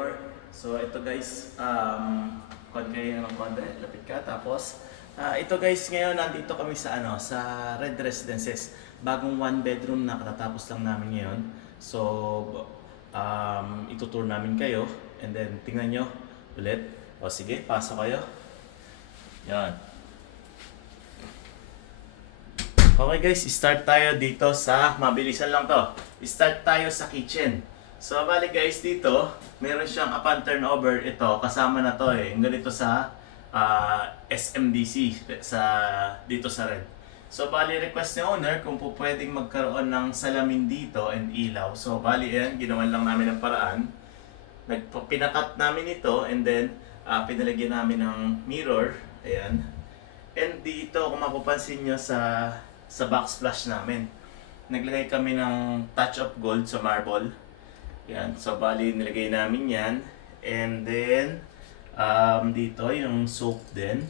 Trevor. So ito guys, kayo ng konti, lapit ka. Tapos, ito guys, ngayon nandito kami sa sa Red Residences. Bagong one bedroom na katatapos lang namin ngayon. So, itutour namin kayo. And then, tingnan nyo ulit. O sige, pasok kayo. Yan. Okay guys, start tayo dito sa, mabilisan lang to. Start tayo sa kitchen. So, bali guys, dito, meron siyang upon turnover. Ito, kasama na to eh. Ganito sa SMDC, dito sa Red. So, bali request ni owner kung po pwedeng magkaroon ng salamin dito and ilaw. So, bali yan, ginawan lang namin ng paraan. Pinakat namin ito and then pinalagyan namin ng mirror. Ayan. And dito, kung mapapansin nyo sa backsplash namin, naglagay kami ng touch of gold sa marble. Yan. So, bali, nilagay namin yan. And then, dito, yung soap din.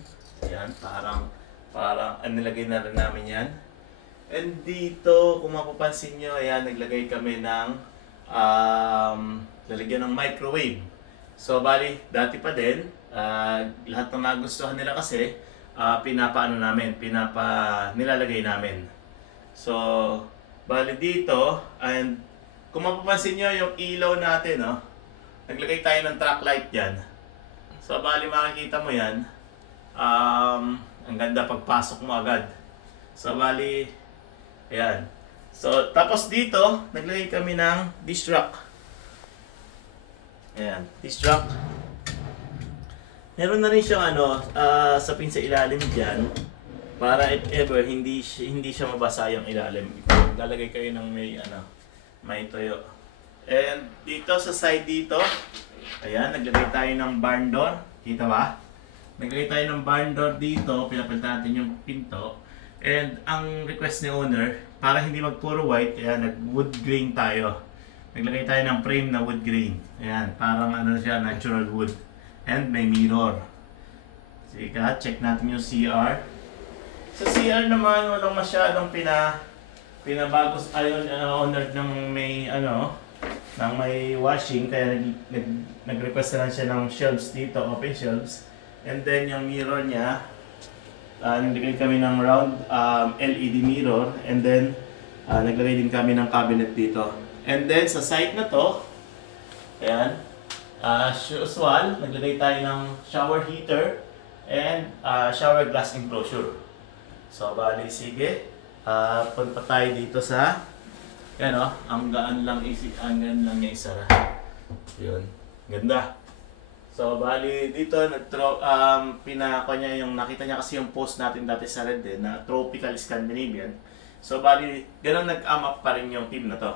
Yan, parang nilagay na rin namin yan. And dito, kung mapapansin nyo, ayan, naglagay kami ng, lalagyan ng microwave. So, bali, dati pa din, lahat ng nagustuhan nila kasi, nilalagay namin. So, bali dito, and kung mapapansin nyo yung ilaw natin, no? Naglagay tayo ng track light dyan. So, bali makikita mo yan. Ang ganda pagpasok mo agad. So, bali, ayan. So, tapos dito, naglagay kami ng dish rack. Ayan, dish rack. Meron na rin siyang sapin sa ilalim dyan. Para if ever, hindi siya mabasa yung ilalim. Lalagay kayo ng may tuyo. And dito sa side dito, ayan, naglagay tayo ng barn door. Kita ba? Naglagay tayo ng barn door dito, pinapalitan natin yung pinto. And ang request ni owner, para hindi magpuro white, ayan, nag-wood grain tayo. Naglagay tayo ng frame na wood grain. Ayan, parang siya, natural wood. And may mirror. Sige, check natin yung CR. Sa CR naman, walang masyadong pinabagos ayon owner ng may ng may washing, kaya nag-request na lang siya ng shelves dito, open shelves. And then yung mirror niya, naglagay kami ng round LED mirror, and then naglagay din kami ng cabinet dito. And then sa side na to, ayan, as usual, naglagay tayo ng shower heater and shower glass enclosure. So bali, sige. Punta tayo dito sa ang gaan lang niya isara. Yun, ganda. So bali dito pinako niya yung nakita niya kasi yung post natin dati sa Red na tropical Scandinavian. So bali ganun nag-am-up pa rin yung team na to.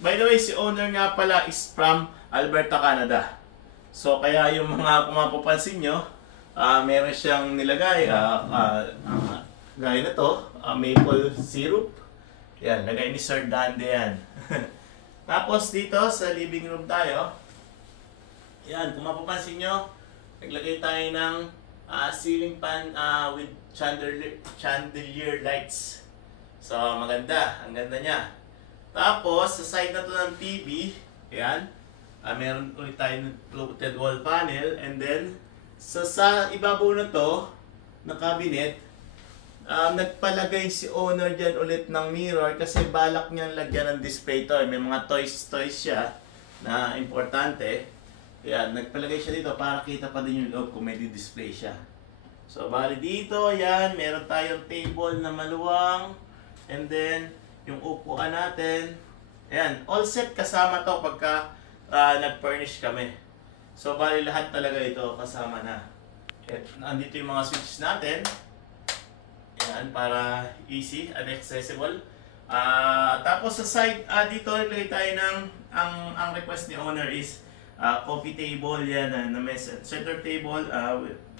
By the way, si owner nga pala is from Alberta, Canada. So kaya yung mga kung mapapansin nyo, meron siyang nilagay gaya na to, maple syrup. Yan, lagay ni Sir Dande yan. Tapos dito sa living room tayo, yan, kung mapapansin nyo, naglagay tayo ng ceiling fan with chandelier lights. So maganda, ang ganda niya. Tapos sa side na to ng TV, yan, meron ulit tayo ng fluted wall panel. And then sa ibabaw na to, na cabinet, nagpalagay si owner dyan ulit ng mirror kasi balak niyang lagyan ng display toy. May mga toys siya na importante. Yan, nagpalagay siya dito para kita pa din yung loob kung may display siya. So, bali dito, yan, meron tayong table na maluwang. And then, yung upuan natin. Ayan, all set kasama to pagka nag-furnish kami. So, bali lahat talaga ito kasama na. Andito yung mga switches natin. Yan, para easy and accessible. Tapos sa side, dito naglagay tayo ng, ang request ni owner is coffee table, yan, na may center table,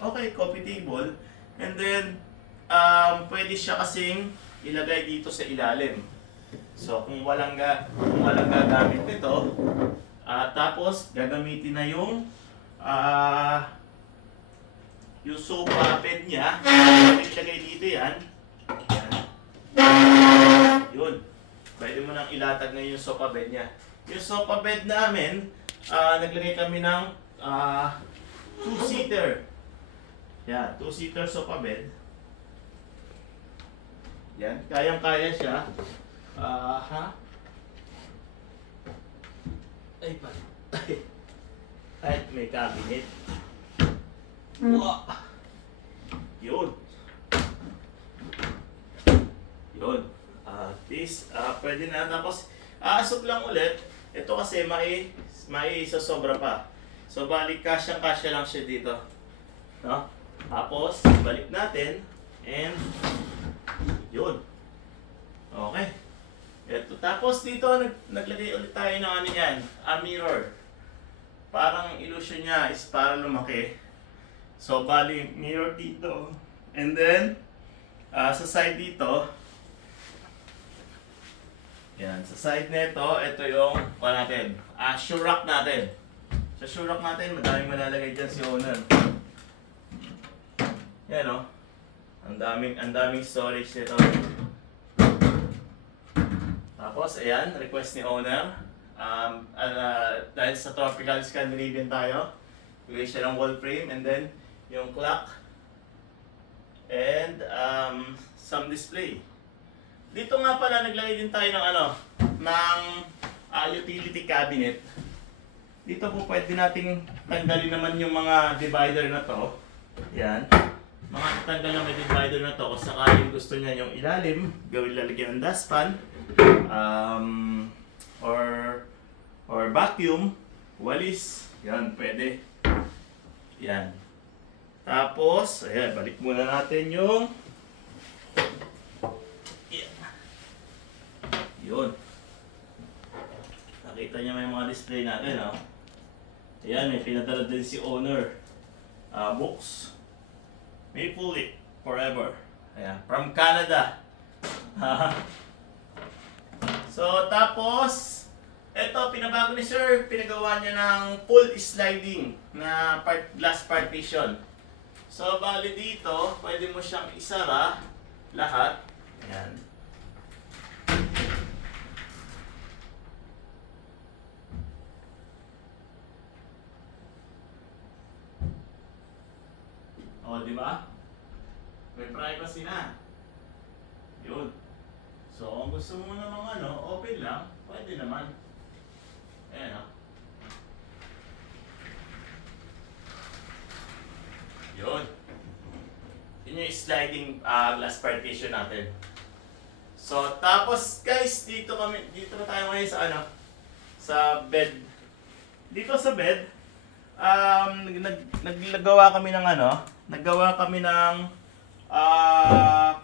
okay, coffee table. And then, pwede siya kasing ilagay dito sa ilalim. So, kung walang gagamit nito, tapos gagamitin na yung sofa bed niya, ilagay dito yan. Yun. Pwede mo nang ilatag na yung sofa bed niya. Yung sofa bed namin, naglagay kami ng two-seater. Yan, two-seater sofa bed. Yan, kayang-kaya siya. Ay pa. Ay, may cabinet. Wow. Yun. Yun. This, pwede na. Tapos, aasok lang ulit. Ito kasi may sobra pa. So, balik kasyang-kasya lang siya dito. No? Tapos, balik natin. And, yun. Okay. Ito. Tapos, dito, naglagay ulit tayo ng ano yan. Mirror. Parang illusion niya is parang lumaki. So, bali, mirror dito. And then, sa side dito, yan, sa side nito, ito yung, natin, shoe rack natin. Sa shoe rack natin, madaming malalagay dyan si owner. Yan o. Ang daming storage nito. Tapos, ayan, request ni owner. Dahil sa tropical Scandinavian tayo, bigay siya ng wall frame and then yung clock and some display. Dito nga pala naglagay din tayo ng utility cabinet. Dito po pwede nating tanggalin naman yung mga divider na to. Yan. Mga tanggal na may divider na to kung sakaling gusto niya yung ilalim, gawin lalagyan ng dustpan. Or vacuum, walis, yan, pwede. Yan. Tapos, ayan, balik muna natin yung yun. Nakita niya may mga display natin, oh. Ayan, may pinadala din si owner. Books. Maple Leaf Forever. Ayan, from Canada. So, tapos, eto, pinabago ni sir, pinagawa niya ng full sliding na glass partition. So, bali dito, pwede mo siyang isara lahat. Ayan. O, di ba? May privacy na. Yun. So, kung gusto mo namang open lang, pwede naman. Ayan o. Yun. Yun yung sliding glass partition natin. So, tapos guys, dito na tayo ngayon sa sa bed. Dito sa bed, naglagawa kami ng naggawa kami ng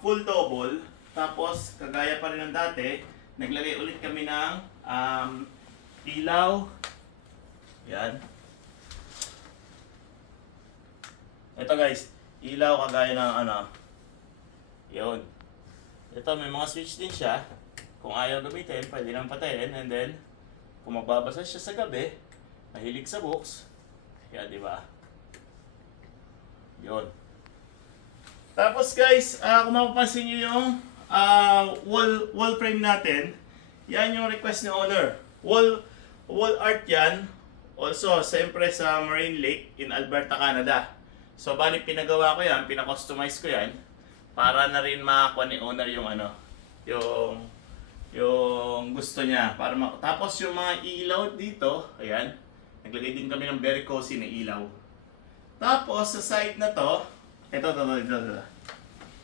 full double. Tapos, kagaya pa rin ng dati, naglagay ulit kami ng ilaw. Yan. Ito guys, ilaw kagaya ng yun. Ito, may mga switch din siya. Kung ayaw gamitin, pwede nang patayin. And then, kung magbabasa siya sa gabi, mahilig sa books. Yan, di ba? Yun. Tapos guys, kung mapapansin nyo yung wall frame natin, yan yung request ni owner. Wall art yan. Also, siyempre sa Marine Lake in Alberta, Canada. So, bali pinagawa ko yan, pina-customize ko yan para na rin makakuha ni owner yung yung gusto niya. Tapos yung mga ilaw dito, ayan, naglagay din kami ng very cozy na ilaw. Tapos, sa side na to, ito.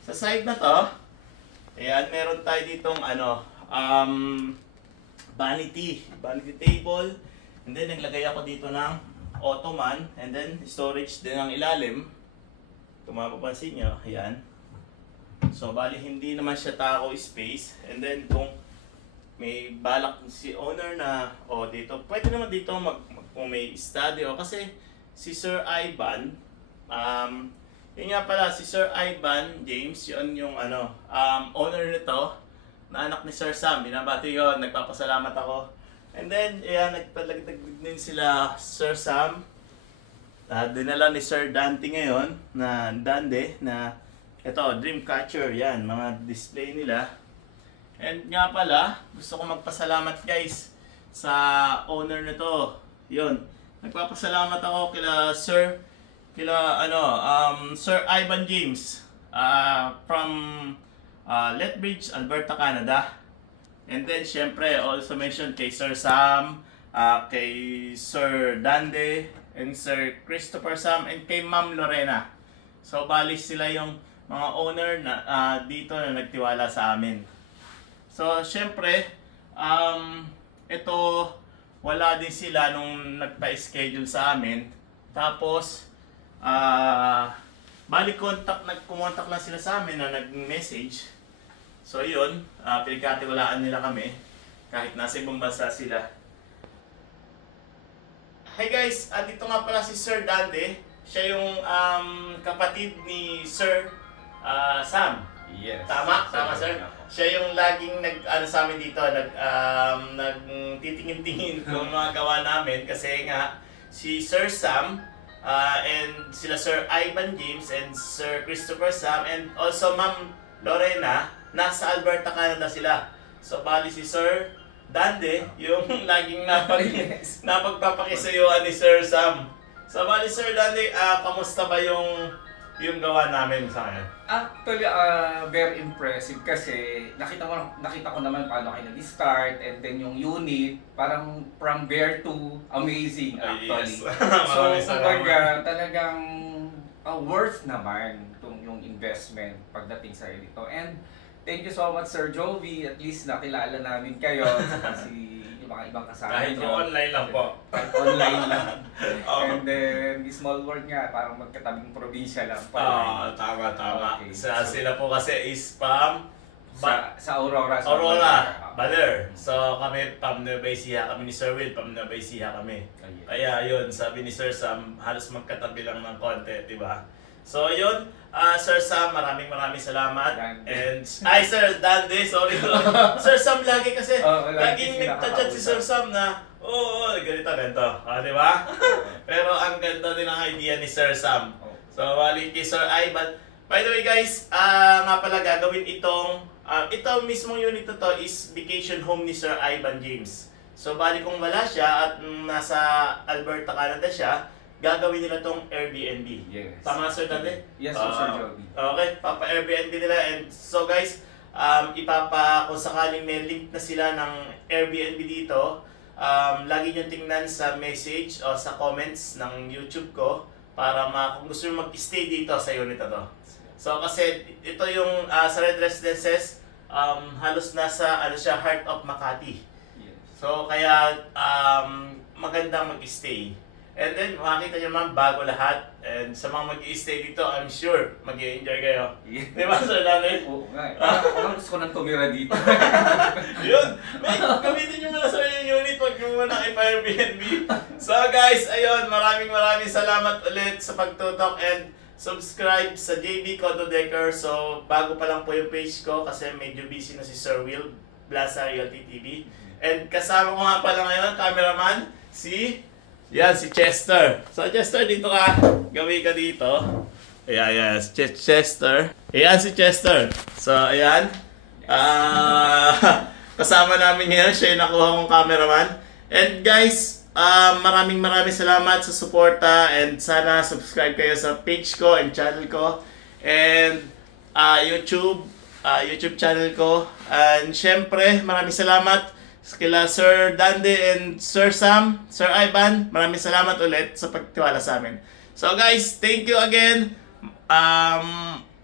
Sa side na to, ayan, meron tayo ditong vanity table, and then naglagay ako dito ng ottoman, and then storage din ang ilalim. Kung mapapansin nyo, ayan. So, bali hindi naman siya tao space, and then kung may balak si owner na, dito, pwede naman dito kung may studio, kasi si Sir Ivan, yun nga pala, si Sir Ivan James, yun yung owner nito, na anak ni Sir Sam. Binabati yun, nagpapasalamat ako. And then, ayan, nagpalagdag din sila Sir Sam. Dinala ni Sir Dante ngayon, na ito, Dreamcatcher, yan, mga display nila. And nga pala, gusto ko magpasalamat guys sa owner nito, yun. Nagpapasalamat ako Sir Ivan James from Lethbridge, Alberta, Canada. And then syempre also mention kay Sir Sam, kay Sir Dande, and Sir Christopher Sam, and kay Ma'am Lorena. So bali sila yung mga owner na dito na nagtiwala sa amin. So syempre ito wala din sila nung nagpa-schedule sa amin. Tapos bali kumontak lang sila sa amin na nag-message. So yun, pinagkatiwalaan nila kami kahit nasa ibang bansa sila. Hey guys, dito nga pala si Sir Dande. Siya yung kapatid ni Sir Sam. Yes. Tama sir. Siya yung laging sa amin dito, nagtitingin-tingin kung mga gawa namin kasi nga si Sir Sam and sila Sir Ivan James and Sir Christopher Sam and also Ma'am Lorena nasa Alberta, Canada sila. So bali si Sir Dande yung laging napagpapakisayuan ni Sir Sam. So bali Sir Dande, kamusta ba yung gawa namin sa akin? Actually, very impressive kasi nakita ko naman paano kayo nag-start and then yung unit, parang from bare to amazing actually. Yes. So, kumbaga, talagang worth naman yung investment pagdating sa dito. And thank you so much Sir Jovi, at least nakilala namin kayo kasi yung mga ibang kasama. Kahit yung online lang po. Kahit online lang. And then, small world nga, parang magkatabing probinsya lang. Tama. Okay. Sila po kasi is sa Aurora. Baler. So kami, Pam Nueva Ecija kami ni Sir Will, Pam Nueva Ecija kami. Kaya yun, sabi ni Sir Sam, halos magkatabi lang ng konti, di ba? So yun, Sir Sam, maraming salamat. And Sir Dande, sorry. Sir Sam lagi kasi, laging nagta-chat si Sir Sam na, ganito. Di ba? Pero ang ganda din ang idea ni Sir Sam. So, wali kay Sir Ivan. By the way guys, nga pala gagawin ito mismong unit na to is vacation home ni Sir Ivan James. So, bali kung wala siya at nasa Alberta, Canada siya, gagawin nila tong Airbnb. Yes. Tama Sir Dante? Yes, Sir Joby. Okay, papa-Airbnb nila. And so guys, kung sakaling may link na sila ng Airbnb dito, lagi nyo tingnan sa message o sa comments ng YouTube ko para kung gusto nyo mag-stay dito sa unit na to. So kasi ito yung sa Red Residences, halos nasa heart of Makati. Yes. So kaya magandang mag-stay. And then, makikita nyo naman, bago lahat. And sa mga mag-i-stay dito, I'm sure mag-i-enjoy kayo. Yeah. Di ba, Sir Dante? Oo nga. Parang gusto ko nang tumira dito. Yun! Gamitin nyo muna sa yung unit, wag nyo muna ipa-Airbnb. So guys, ayun, maraming salamat ulit sa pagtutok and subscribe sa JB Condo Decker. So, bago pa lang po yung page ko kasi medyo busy na si Sir Will, Blasa Realty TV. And kasama ko nga pala ngayon, cameraman, si Chester. So Chester, dito ka. Gawi ka dito. Ayan, Chester. Ayan si Chester. So, ayan. Kasama namin ngayon. Siya yung nakuha kong cameraman. And guys, maraming salamat sa suporta. And sana subscribe kayo sa page ko and channel ko. And YouTube channel ko. And syempre, maraming salamat kila Sir Dande and Sir Sam, Sir Ivan, maraming salamat ulit sa pagtiwala sa amin. So guys, thank you again.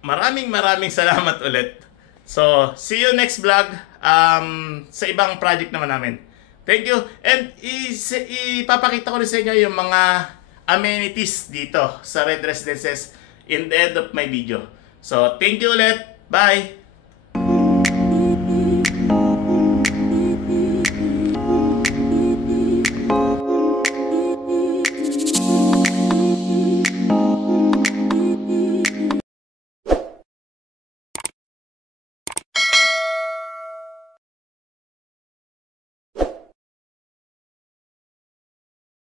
Maraming salamat ulit. So, see you next vlog sa ibang project naman namin. Thank you. And ipapakita ko rin sa inyo yung mga amenities dito sa Red Residences in the end of my video. So, thank you ulit. Bye!